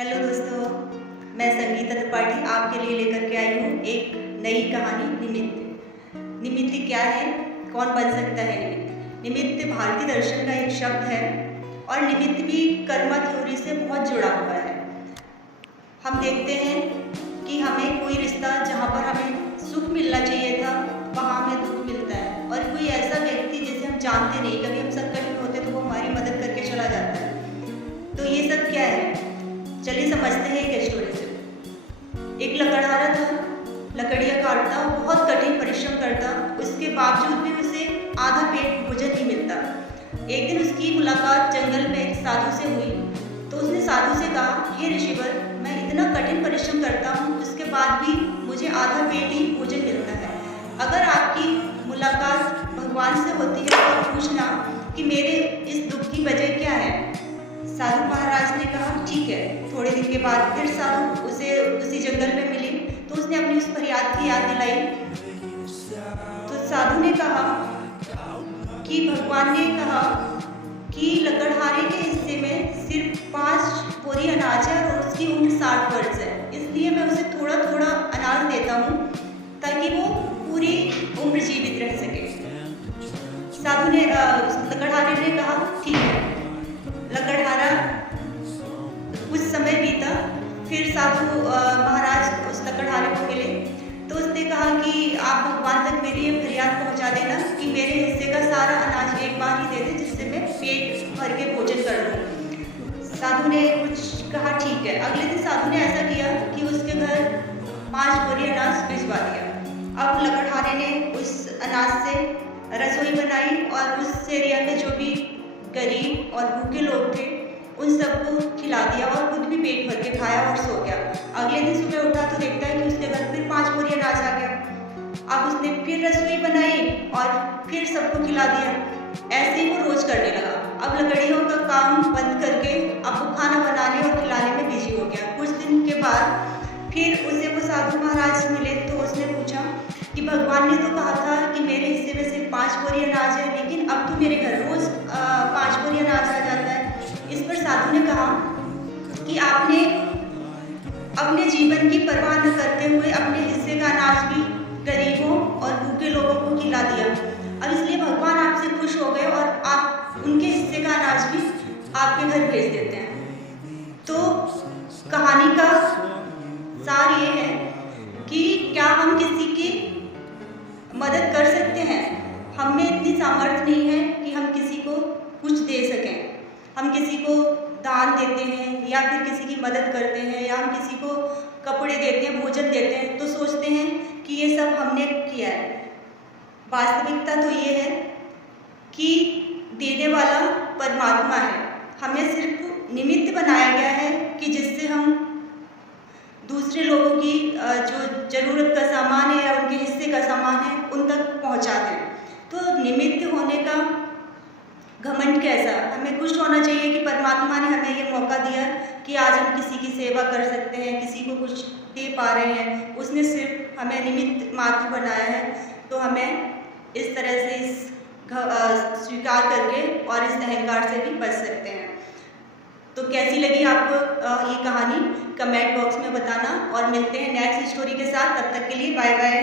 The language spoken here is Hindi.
हेलो दोस्तों, मैं संगीता त्रिपाठी आपके लिए लेकर के आई हूँ एक नई कहानी निमित्त। निमित्त क्या है, कौन बन सकता है निमित्त? निमित्त भारतीय दर्शन का एक शब्द है और निमित्त भी कर्मा थ्योरी से बहुत जुड़ा हुआ है। हम देखते हैं कि हमें कोई रिश्ता जहाँ पर हमें सुख मिलना चाहिए था वहाँ हमें दुख मिलता है, और कोई ऐसा व्यक्ति जिसे हम जानते नहीं, कभी हम संकट में होते तो वो हमारी मदद करके चला जाता है। तो ये सब क्या है, चलिए समझते हैं एक स्टोरी से। एक लकड़हारा था, लकड़ियाँ काटता, बहुत कठिन परिश्रम करता, उसके बावजूद भी उसे आधा पेट भोजन नहीं मिलता। एक दिन उसकी मुलाकात जंगल में एक साधु से हुई, तो उसने साधु से कहा, हे ऋषिवर, मैं इतना कठिन परिश्रम करता हूँ, उसके बाद भी मुझे आधा पेट ही भोजन मिलता है। अगर आपकी मुलाकात भगवान से होती है तो पूछना कि मेरे इस दुख की वजह क्या है। साधु महाराज ने कहा, ठीक है। थोड़े दिन के बाद फिर साधु उसे उसी जंगल में मिली, तो उसने अपनी उस फरियाद की याद दिलाई। तो साधु ने कहा कि भगवान ने कहा कि लकड़हारे के हिस्से में सिर्फ 5 बोरी अनाज है और उसकी उम्र 60 वर्ष है, इसलिए मैं उसे थोड़ा थोड़ा अनाज देता हूँ ताकि वो पूरी उम्र जीवित रह सके। साधु ने लकड़हारे ने कहा, ठीक है। लकड़हारा कुछ समय बीता, फिर साधु महाराज उस लकड़हारे को मिले, तो उसने कहा कि आप भगवान तक मेरी ये फरियाद पहुंचा देना कि मेरे हिस्से का सारा अनाज एक बार ही दे दे, जिससे मैं पेट भर के भोजन कर लूँ। साधु ने कुछ कहा, ठीक है। अगले दिन साधु ने ऐसा किया कि उसके घर 5 बोरी अनाज भिजवा दिया। अब लकड़हारे ने उस अनाज से रसोई बनाई और उस एरिया में जो भी गरीब और भूखे लोग थे उन सबको खिला दिया और खुद भी पेट भर के खाया और सो गया। अगले दिन सुबह उठा तो देखता है कि उसके घर फिर 5 बोरी अनाज आ गया। अब उसने फिर रसोई बनाई और फिर सबको खिला दिया। ऐसे ही वो रोज करने लगा। अब लकड़ियों का काम बंद करके अब वो खाना बनाने और खिलाने में बिजी हो गया। कुछ दिन के बाद फिर उसे वो साधु महाराज मिले, तो उसने पूछा कि भगवान ने तो कहा था कि मेरे हिस्से में सिर्फ 5 बोरी अनाज है, लेकिन अब तो मेरे घर रोज 5 बोरी अनाज आ जाता है। इस पर साधु ने कहा कि आपने अपने जीवन की परवाह न करते हुए अपने हिस्से का अनाज भी गरीबों और भूखे लोगों को खिला दिया, और इसलिए भगवान आपसे खुश हो गए और आप उनके हिस्से का अनाज भी आपके घर भेज देते हैं। तो कहानी का सार ये है कि क्या हम किसी की मदद कर सकते हैं? हम में इतनी सामर्थ्य नहीं है कि हम किसी को कुछ दे सकें। हम किसी को दान देते हैं या फिर किसी की मदद करते हैं या हम किसी को कपड़े देते हैं, भोजन देते हैं, तो सोचते हैं कि ये सब हमने किया है। वास्तविकता तो ये है कि देने वाला परमात्मा है। हमें सिर्फ निमित्त बनाया गया है कि जिससे हम दूसरे लोगों की जो ज़रूरत का सामान है या उनके हिस्से का सामान है उन तक पहुंचा दें। तो निमित्त होने का घमंड कैसा? हमें खुश होना चाहिए कि परमात्मा ने हमें ये मौका दिया कि आज हम किसी की सेवा कर सकते हैं, किसी को कुछ दे पा रहे हैं। उसने सिर्फ हमें निमित्त मात्र बनाया है, तो हमें इस तरह से इस स्वीकार करके और इस अहंकार से भी बच सकते हैं। तो कैसी लगी आपको ये कहानी? कमेंट बॉक्स में बताना, और मिलते हैं नेक्स्ट स्टोरी के साथ। तब तक के लिए बाय बाय।